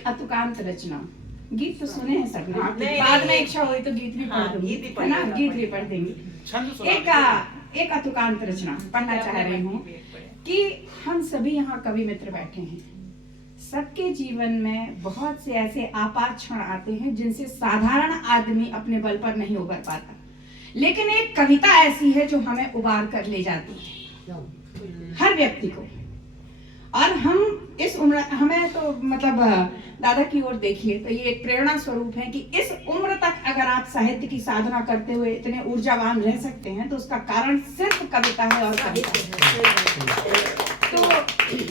एक अतुकांत रचना। गीत तो सुने हैं सबने, बाद में इच्छा हुई तो गीत भी पढ़ दूंगी, है ना, गीत भी पढ़ देंगे। एक अतुकांत रचना पढ़ना चाह रही हूँ कि हम सभी यहाँ कवि मित्र बैठे हैं, सबके जीवन में बहुत से ऐसे आपात क्षण आते हैं जिनसे साधारण आदमी अपने बल पर नहीं उबर पाता, लेकिन एक कविता ऐसी है जो हमें उबार कर ले जाती है, हर व्यक्ति को। और हम इस उम्र, हमें तो मतलब दादा की ओर देखिए तो ये एक प्रेरणा स्वरूप है कि इस उम्र तक अगर आप साहित्य की साधना करते हुए इतने ऊर्जावान रह सकते हैं तो उसका कारण सिर्फ कविता है और कविता है। तो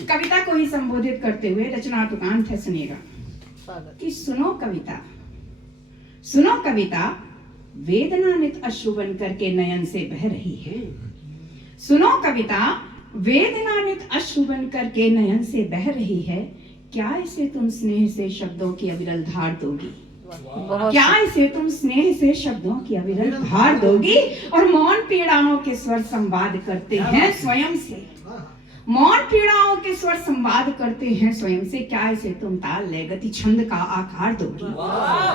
कविता को ही संबोधित करते हुए रचना अतुकांत है, सुनिएगा कि सुनो कविता, सुनो कविता, वेदनानित अश्रु बन करके नयन से बह रही है। सुनो कविता, वेदनानित अश्रु बन करके नयन से बह रही है। क्या इसे तुम स्नेह से शब्दों की अविरल धार दोगी? क्या इसे तुम स्नेह से शब्दों की अविरल धार दोगी? और मौन पीड़ाओं के स्वर संवाद करते हैं स्वयं से, मौन पीड़ाओं के स्वर संवाद करते हैं स्वयं से। क्या इसे तुम ताल लय गति छंद का आकार दोगी?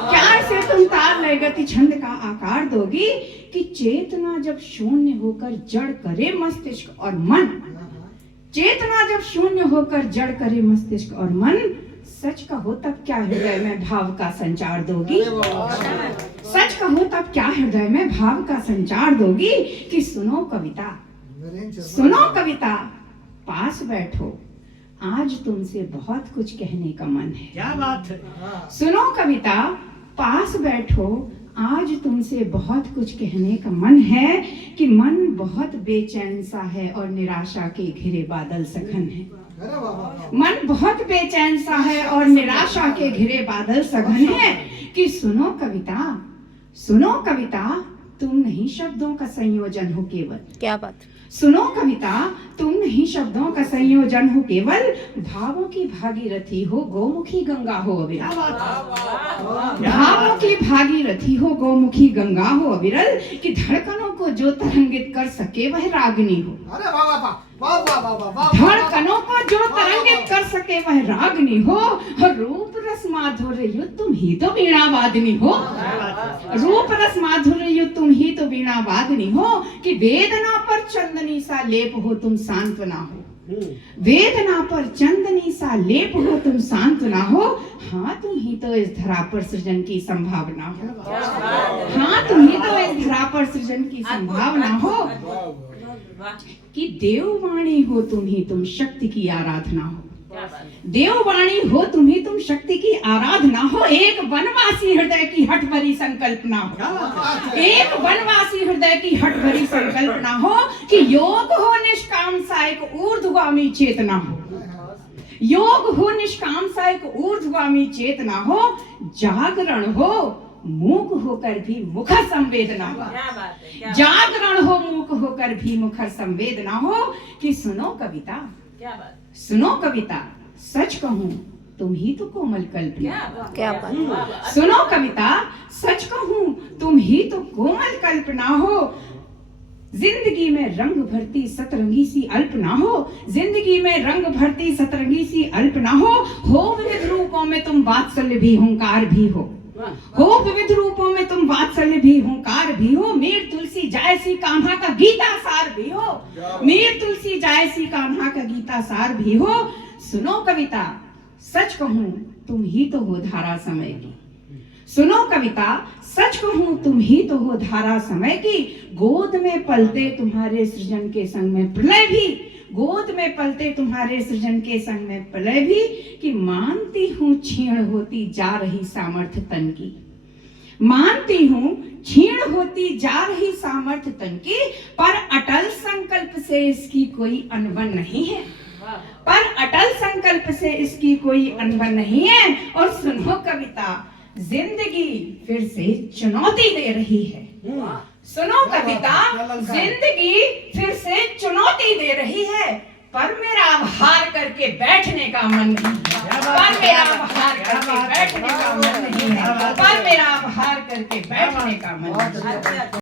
क्या इसे तुम ताल लय गति छंद का आकार दोगी? कि चेतना जब शून्य होकर जड़ करे मस्तिष्क और मन, चेतना जब शून्य होकर जड़ करे मस्तिष्क और मन, सच कहो तब क्या हृदय में भाव का संचार दोगी? सच कहो तब क्या हृदय में भाव का संचार दोगी? कि सुनो कविता, सुनो कविता, पास बैठो, आज तुमसे बहुत कुछ कहने का मन है। क्या बात है। सुनो कविता, पास बैठो, आज तुमसे बहुत कुछ कहने का मन है। कि मन बहुत बेचैन सा है और निराशा के घिरे बादल सघन है। मन बहुत बेचैन सा है और निराशा के घिरे बादल सघन है। कि सुनो कविता, सुनो कविता, तुम नहीं शब्दों का संयोजन हो केवल। क्या बात। सुनो कविता, तुम नहीं शब्दों का संयोजन हो केवल, भावों की भागीरथी हो, गोमुखी गंगा हो अविरल। भावों की भागीरथी हो, गोमुखी गंगा हो अविरल। कि धड़कनों को जो तरंगित कर सके वह रागनी हो। धड़कनों को जो तरंगित कर सके वह रागनी हो। और रूप रस माधुर्य तुम ही तो वीणा वादनी हो। रूप रस माधुर्य तुम ही तो वीणा वादनी हो। कि वेदना पर चंदनी सा लेप हो, तुम सांत्वना हो। वेदना पर चंदनी सा लेप हो, तुम सांत्वना हो। हाँ तुम ही तो इस धरा पर सृजन की संभावना हो। हाँ तुम ही तो इस धरा पर सृजन की संभावना हो। कि देववाणी हो तुम ही, तुम शक्ति की आराधना हो। देववाणी हो तुम ही, तुम शक्ति की आराधना हो। एक वनवासी हृदय की हठ भरी संकल्पना हो। एक वनवासी हृदय की हठ भरी संकल्पना हो। कि योग हो निष्काम सा एक ऊर्ध्वगामी चेतना हो। योग हो निष्काम सा एक ऊर्ध्वगामी चेतना हो। जागरण हो मूक होकर भी मुखर संवेदना हो। जागरण हो मूक होकर भी मुखर संवेदना हो। कि सुनो कविता, सुनो कविता, सच कहूं तुम ही तो कोमल कल्पना। क्या बात। सुनो कविता, सच कहूं तुम ही तो कोमल कल्पना हो। जिंदगी में रंग भरती सतरंगी सी अल्पना हो। जिंदगी में रंग भरती सतरंगी सी अल्पना हो विविध रूपों में तुम वात्सल्य भी हुंकार भी हो। विविध रूपों में तुम वात्सल्य भी हुंकार भी हो। मीर तुलसी जायसी कान्हा का गीता सार भी हो। मीर तुलसी जायसी कान्हा का गीता सार भी हो। सुनो कविता, सच कहूं तुम ही तो हो धारा समय की। सुनो कविता, सच कहूं तुम ही तो हो धारा समय की। गोद में पलते तुम्हारे सृजन के संग में प्रलय भी। गोद में पलते तुम्हारे सृजन के संग में प्रलय भी। कि मानती हूँ क्षीण होती जा रही सामर्थ्य तन की। मानती हूँ क्षीण होती जा रही सामर्थ्य तन की। पर अटल संकल्प से इसकी कोई अनबन नहीं है। पर अटल संकल्प से इसकी कोई अनबन नहीं है। और सुनो कविता, जिंदगी फिर से चुनौती दे रही है। सुनो कविता, जिंदगी फिर से चुनौती दे रही है। पर मेरा आभार करके बैठने का मन नहीं है। पर मेरा आभार करके बैठने का मन नहीं है। पर मेरा आभार करके बैठने का मन नहीं है।